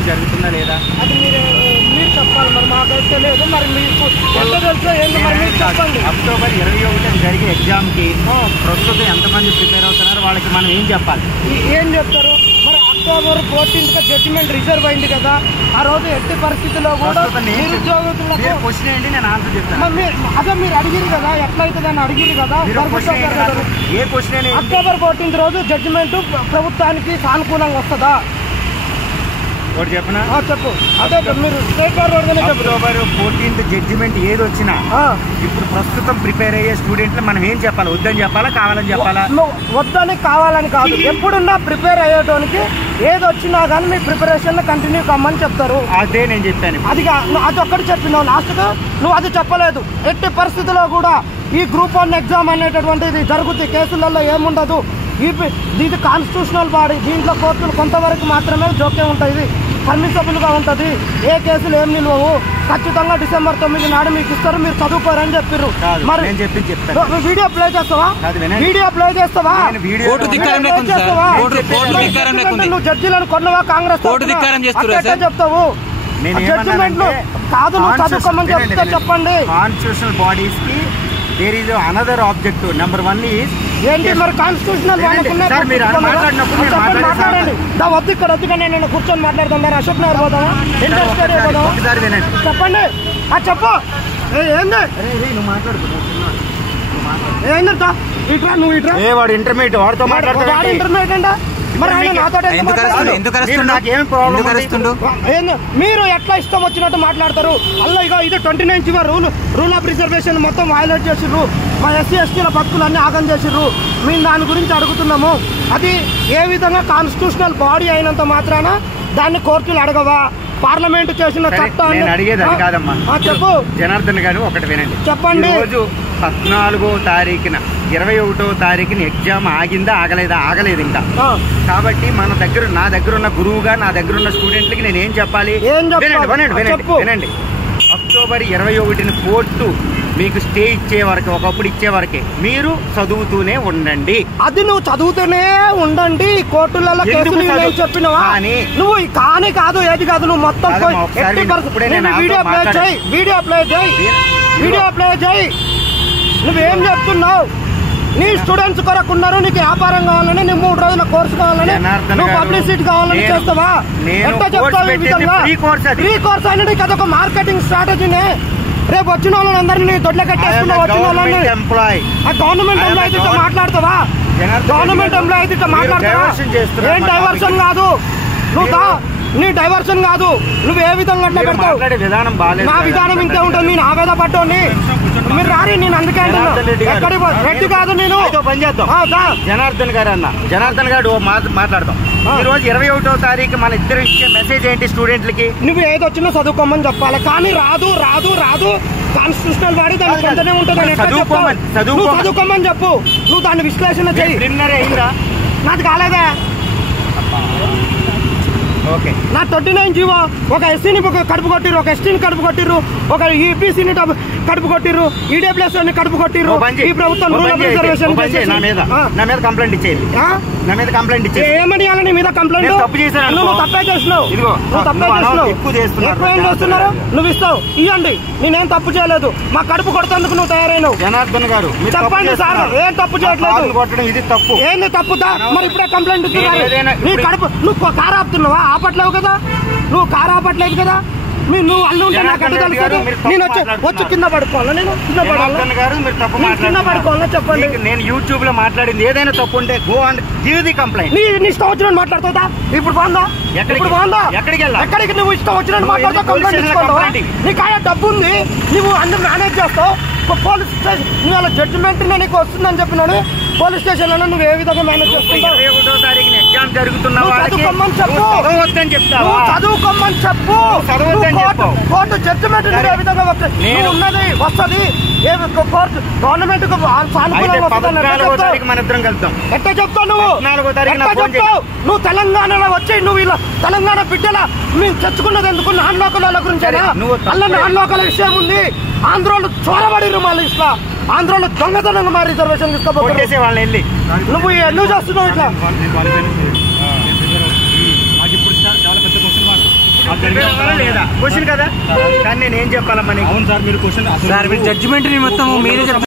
చేయడం జరుగుతుందా లేదా? అది మీరు చెప్పాలి. మరి మాకైతే లేదు. మరి మీకు ఎంత తెలుసో ఏంటి మరి మీరు చెప్పండి. అక్టోబర్ 21 జరిగే ఎగ్జామ్కి ప్రస్తుతం ఎంతమంది ప్రిపేర్ అవుతున్నారు, వాళ్ళకి మనం ఏం చెప్పాలి? ఏం చెప్తారు? మరి అక్టోబర్ 14th జడ్జిమెంట్ రిజర్వ్ అయింది కదా, ఆ రోజు ఎట్టి పరిస్థితుల్లో కూడా నిరుద్యోగులకు క్వశ్చన్ ఏంటి, నేను ఆన్సర్ చెప్తాను. అదే మీరు అడిగిరు కదా, ఎట్లయితుందని అడిగిరు కదా. ఏ క్వశ్చన్? అక్టోబర్ 14th రోజు జడ్జిమెంట్ ప్రభుత్వానికి సానుకూలంగా వస్తుందా? ఒకటి చెప్పనా? చెప్పు. అదే మీరు స్ట్రైట్ ఫార్వర్డ్గానే చెప్పు. అక్టోబర్ 14th జడ్జిమెంట్ ఏది వచ్చినా ఇప్పుడు ప్రస్తుతం ప్రిపేర్ అయ్యే స్టూడెంట్లు మనం ఏం చెప్పాలి? వద్దని చెప్పాలా, కావాలని చెప్పాలా? వద్దని కావాలని కాదు, ఎప్పుడున్నా ప్రిపేర్ అయ్యేటోనికి ఏది వచ్చినా కానీ మీ ప్రిపరేషన్ కంటిన్యూ కమ్మని చెప్తారు. అదే నేను చెప్పాను. అది ఒక్కటి చెప్పినావు, లాస్ట్గా నువ్వు అది చెప్పలేదు. ఎట్టి పరిస్థితుల్లో కూడా ఈ గ్రూప్ 1 ఎగ్జామ్ అనేటటువంటిది జరుగుతుంది. కేసులలో ఏముండదు. ఇది కాన్స్టిట్యూషనల్ బాడీ, దీంట్లో కోర్టులు కొంతవరకు మాత్రమే జోక్యం ఉంటుంది, పర్మిసబుల్గా ఉంటుంది. ఏ కేసులు ఏం నిల్వవు. ఖచ్చితంగా డిసెంబర్ 9 నాడు మీకు ఇస్తారు, మీరు చదువుకోరని చెప్పారు. మరి వీడియో ప్లే చేస్తావా? వీడియో ప్లే చేస్తావా? నువ్వు జడ్జీలను కొన్నవా? కాంగ్రెస్ చెప్తావు జడ్జిమెంట్ కాదు, నువ్వు చదువుకోమని చెప్తే చెప్పండి. కాన్స్టిట్యూషనల్ బాడీస్ కి there is another objective. Number 1 is ఏంటి? మరి కాన్స్టిట్యూషనల్ మాట్లాడండి. వద్దు ఇక్కడ వద్దుగా నేను కూర్చొని మాట్లాడతాం. మరి అశోక్ నగర్ పోదామా, ఇండస్ట్రీ పోదామా? చెప్పండి. చెప్పు. ఏంది ఏంటా? ఇట్రా నువ్వు ఇట్రా. వాడు ఇంటర్మీడియట్, వాడితో మాట్లాడతాడు. ఇంటర్మీడియట్ అంట. మరి మీరు ఎట్లా ఇష్టం వచ్చినట్టు మాట్లాడతారు? అలా ఇక ఇది 29 రూల్ ఆఫ్ రిజర్వేషన్ మొత్తం వైలేట్ చేసిర్రు. మా ఎస్సీ ఎస్టీల బతుకులన్నీ ఆగం చేసిర్రు. మేము దాని గురించి అడుగుతున్నాము. అది ఏ విధంగా కాన్స్టిట్యూషనల్ బాడీ అయినంత మాత్రాన దాన్ని కోర్టులు అడగవా? పార్లమెంట్ చేసిన చట్టాన్ని అడిగేది కాదమ్మా. చెప్పు జనార్దన్ గారు, ఒకటి వినండి. చెప్పండి. రోజు 14వ తారీఖున 21వ తారీఖున ఎగ్జామ్ ఆగిందా? ఆగలేదు ఇంకా. కాబట్టి నా దగ్గర ఉన్న గురువుగా నా దగ్గర ఉన్న స్టూడెంట్లకి నేను ఏం చెప్పాలి? వినండి. అక్టోబర్ 21 కోర్టు మీకు స్టే ఇచ్చే వరకు, ఒకప్పుడు ఇచ్చే వరకే మీరు చదువుతూనే ఉండండి. అది నువ్వు చదువుతూనే ఉండండి. కోర్టులలో కేసులు చెప్పినవా? నువ్వు కానీ కాదు, ఏది కాదు, నువ్వు మొత్తం వీడియో ప్లే చేయి. నువ్వేం చెప్తున్నావు? నీ స్టూడెంట్స్ కొరకు ఉన్నారు, నీకు వ్యాపారం కావాలని, నీ 3 రోజుల కోర్సు కావాలని, నువ్వు పబ్లిసిటీ కావాలని చేస్తావా? ఎట్లా చెప్తావు? ఈ విధంగా ఫ్రీ కోర్స్ అని నీకు అదొక మార్కెటింగ్ స్ట్రాటజీనే. రేపు వచ్చిన వాళ్ళందరినీ దొడ్ల కట్టేసుకున్నావు. వచ్చిన వాళ్ళని గవర్నమెంట్ ఎంప్లాయీ అయితే మాట్లాడతావా? గవర్నమెంట్ ఎంప్లాయీ అయితే మాట్లాడతావా? ఏం డైవర్షన్ కాదు, నీ డైవర్షన్ కాదు. నువ్వు ఏ విధంగా అట్లా పెడతావు? నా విధానం ఇంతే ఉంటుంది. నేను ఆవేద పడ్డోని. మీరు రారి, నేను అందుకే రెడ్డి కాదు నేను. జనార్దన్ గారు మాట్లాడతాం. ఈ రోజు 21వ తారీఖు మన ఇద్దరు ఇచ్చే మెసేజ్ ఏంటి స్టూడెంట్లకి? నువ్వు ఏదొచ్చినా చదువుకోమని చెప్పాలి. కానీ రాదు కాన్స్టిట్యూషనల్ బాడీ దానికి కొంతనే ఉంటుంది. చదువుకోమని చెప్పు. నువ్వు దాన్ని విశ్లేషణ చేయి. అయిందా? నాది కాలేదా? నా 29 జీవో ఒక ఎస్సీని కడుపు కొట్టిర్రు, ఒక ఎస్టీని కడుపు కొట్టిర్రు, ఒక ఈబీసీని కడుపు కొట్టిర్రు, ఈడబ్ల్యూఎస్ ని కడుపు కొట్టిర్రు. ఈ ప్రభుత్వం రూల్ ఆఫ్ రిజర్వేషన్ నా మీద కంప్లైంట్ ఇచ్చేది. ఏమని నీ మీద కంప్లైంట్? నువ్వు తప్పే చేస్తున్నావు. ఎక్కువ ఏం చేస్తున్నారు? నువ్వు ఇస్తావు, ఇవ్వండి. నేనేం తప్పు చేయలేదు. మా కడుపు కొడుతందుకు నువ్వు తయారైనవు. జనార్దన్ గారు చెప్పండి సార్, ఏం తప్పు చేయట్లేదు. ఇది తప్పు. ఏంది తప్పుదా? మరి ఇప్పుడే కంప్లైంట్ ఇస్తున్నారు. నీ కడుపు నువ్వు కారు ఆపుతున్నావా? ఆపట్లేవు కదా, నువ్వు కారు ఆపట్లేదు కదా. నువ్వు అల్లు ఉంటే నాకు అడ్డు తెలుసు. నేను వచ్చి కింద పడుకోవాలా? నేను కింద పడుకోవాలా? చెప్పండి. నేను యూట్యూబ్ లో మాట్లాడింది ఏదైనా తప్పు ఉంటే go and give the complaint. నీ ఇష్టం వచ్చినట్టు మాట్లాడుతుందా? ఇప్పుడు బాగుందా? ఎక్కడికి నువ్వు ఇష్టం వచ్చినట్టు మాట్లాడుతావు? కంప్లైంట్ ఇచ్చుకుంటావా? నీకు ఆయా డబ్బు ఉంది, నువ్వు అందరూ మేనేజ్ చేస్తావు. పోలీస్ స్టేషన్ నువ్వు అలా జడ్జిమెంట్ నీకు వస్తుందని చెప్పినాను. పోలీస్ స్టేషన్ లో నువ్వు ఏ విధంగా మేనేజ్ చేస్తున్నావు? 21వ తారీఖున ఎగ్జామ్ జరుగుతున్నా చదువుకోమని చెప్పు. చదువుకోమని చెప్పు. కోర్టు జడ్జిమెంట్ ఏ విధంగా ఉన్నది వస్తుంది. గవర్నమెంట్ ఎట్లా చెప్తావు? నువ్వు తెలంగాణలో వచ్చి నువ్వు ఇలా తెలంగాణ బిడ్డల మేము తెచ్చుకున్నది ఎందుకు? నాన్ లోకల గురించి అలా నాన్ లోకల విషయం ఉంది. ఆంధ్రోళ్ళు చోరబడిరు మా లిస్ట్ లో. ఆంధ్రోళ్ళు దొంగతనంగా మా రిజర్వేషన్ తీసుకోబోతే వాళ్ళని నువ్వు ఎందుకు చేస్తున్నావు ఇట్లా? ప్రిపేర్ అవ్వాలా లేదా క్వశ్చన్ కదా, కానీ నేను ఏం చెప్పాలమ్మా? అవును సార్, మీరు క్వశ్చన్ సార్ మీరు జడ్జిమెంట్ మొత్తం మీరే